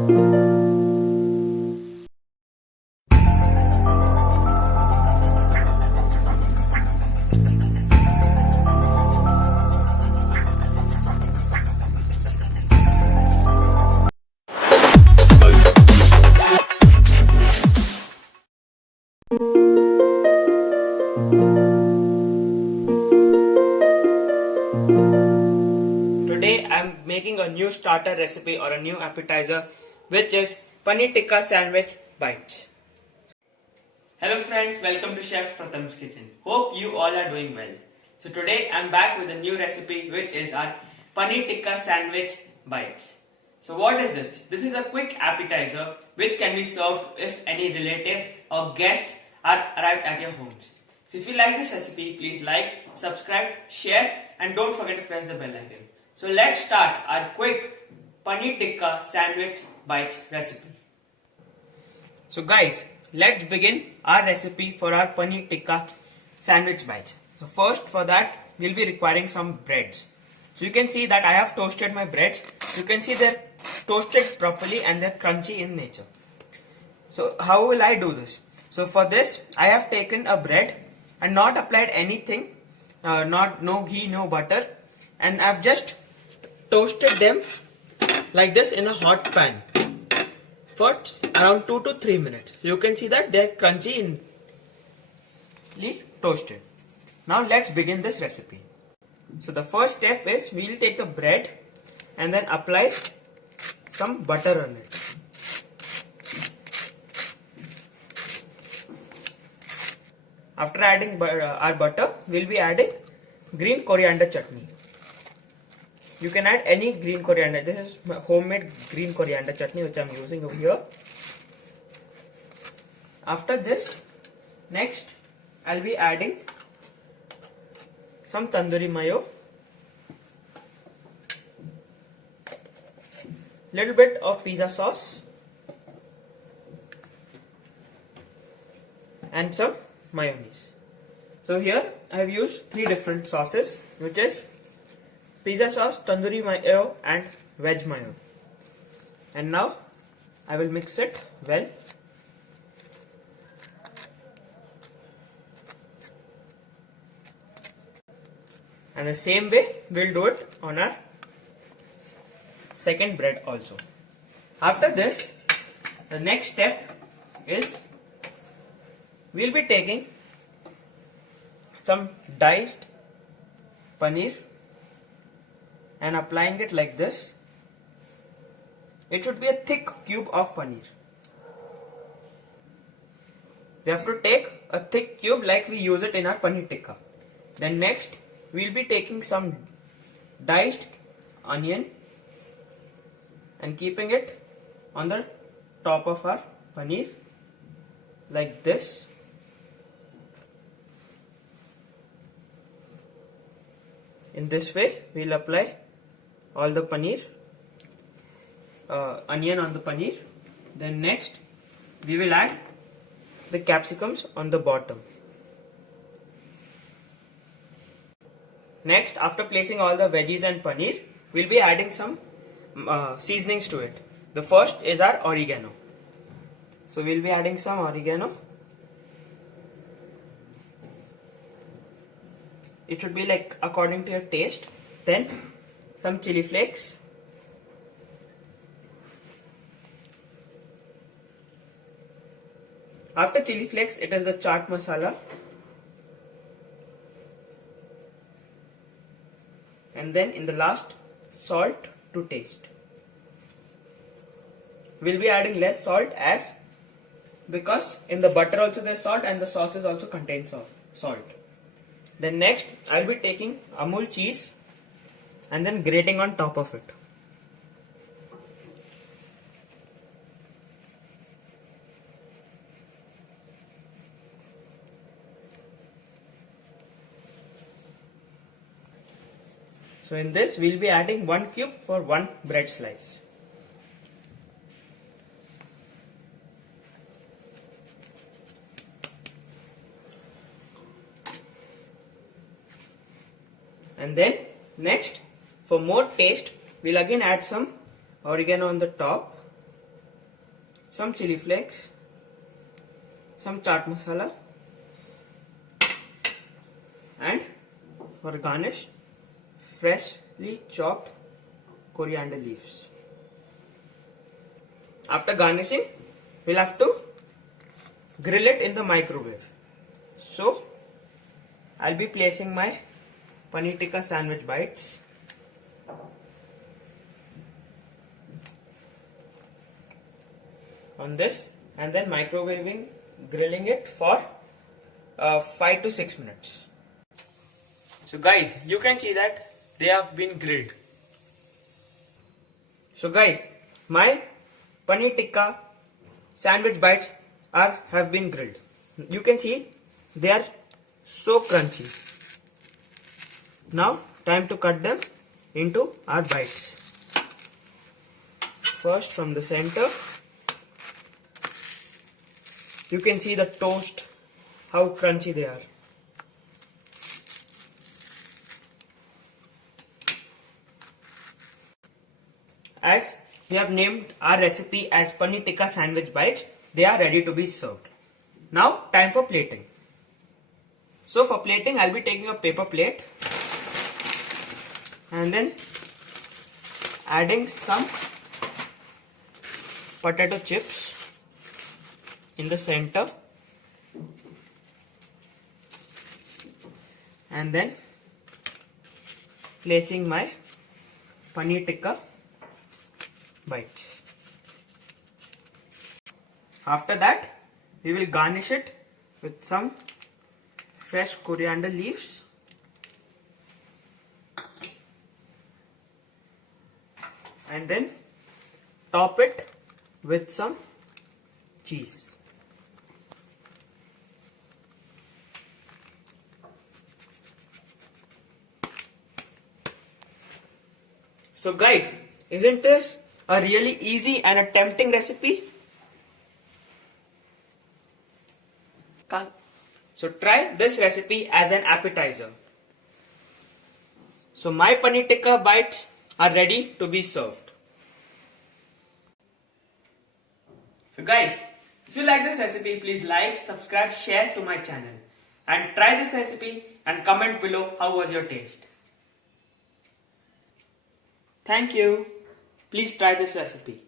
Today I'm making a new starter recipe or a new appetizer, which is paneer tikka sandwich bites. Hello friends, welcome to Chef Pratham's Kitchen. Hope you all are doing well. So today I'm back with a new recipe, which is our paneer tikka sandwich bites. So what is this? This is a quick appetizer which can be served if any relative or guests are arrived at your homes. So if you like this recipe, please like, subscribe, share and don't forget to press the bell icon. So let's start our quick paneer tikka sandwich bites recipe. So guys, let's begin our recipe for our paneer tikka sandwich bites. So first for that we'll be requiring some breads. So you can see that I have toasted my breads. You can see they're toasted properly and they're crunchy in nature. So how will I do this? So for this I have taken a bread and not applied anything, no ghee, no butter, and I've just toasted them like this in a hot pan for around 2 to 3 minutes. You can see that they're crunchy and toasted. Now let's begin this recipe. So the first step is we'll take the bread and then apply some butter on it. After adding our butter, we'll be adding green coriander chutney. You can add any green coriander. This is my homemade green coriander chutney which I'm using over here. After this, next I'll be adding some tandoori mayo, little bit of pizza sauce and some mayonnaise. So here I have used 3 different sauces, which is pizza sauce, tandoori mayo and veg mayo. And now I will mix it well. And the same way we'll do it on our second bread also. After this, the next step is we'll be taking some diced paneer and applying it like this. It should be a thick cube of paneer. We have to take a thick cube like we use it in our paneer tikka. Then next we'll be taking some diced onion and keeping it on the top of our paneer like this. In this way we'll apply all the paneer, onion on the paneer. Then next we will add the capsicums on the bottom. Next, after placing all the veggies and paneer, we'll be adding some seasonings to it. The first is our oregano. So we'll be adding some oregano. It should be like according to your taste. Then some chili flakes. After chili flakes, it is the chaat masala. And then in the last, salt to taste. We'll be adding less salt because in the butter also there's salt and the sauces also contain salt. Then next I'll be taking Amul cheese and then grating on top of it. So in this we'll be adding 1 cube for 1 bread slice. And then next, for more taste, we'll again add some oregano on the top some chili flakes, some chaat masala, and for garnish, freshly chopped coriander leaves. After garnishing, we'll have to grill it in the microwave. So I'll be placing my paneer tikka sandwich bites on this and then grilling it for 5 to 6 minutes. So guys, you can see that they have been grilled. So guys, my paneer tikka sandwich bites have been grilled. You can see they are so crunchy. Now time to cut them into our bites. First from the center, you can see the toast, how crunchy they are. As we have named our recipe as paneer tikka sandwich bites, they are ready to be served. Now time for plating. So for plating, I'll be taking a paper plate and then adding some potato chips in the center and then placing my paneer tikka bites. After that, we will garnish it with some fresh coriander leaves and then top it with some cheese. So guys, isn't this a really easy and a tempting recipe? So try this recipe as an appetizer. So my paneer tikka bites are ready to be served. So guys, if you like this recipe, please like, subscribe, share to my channel. And try this recipe and comment below how was your taste. Thank you. Please try this recipe.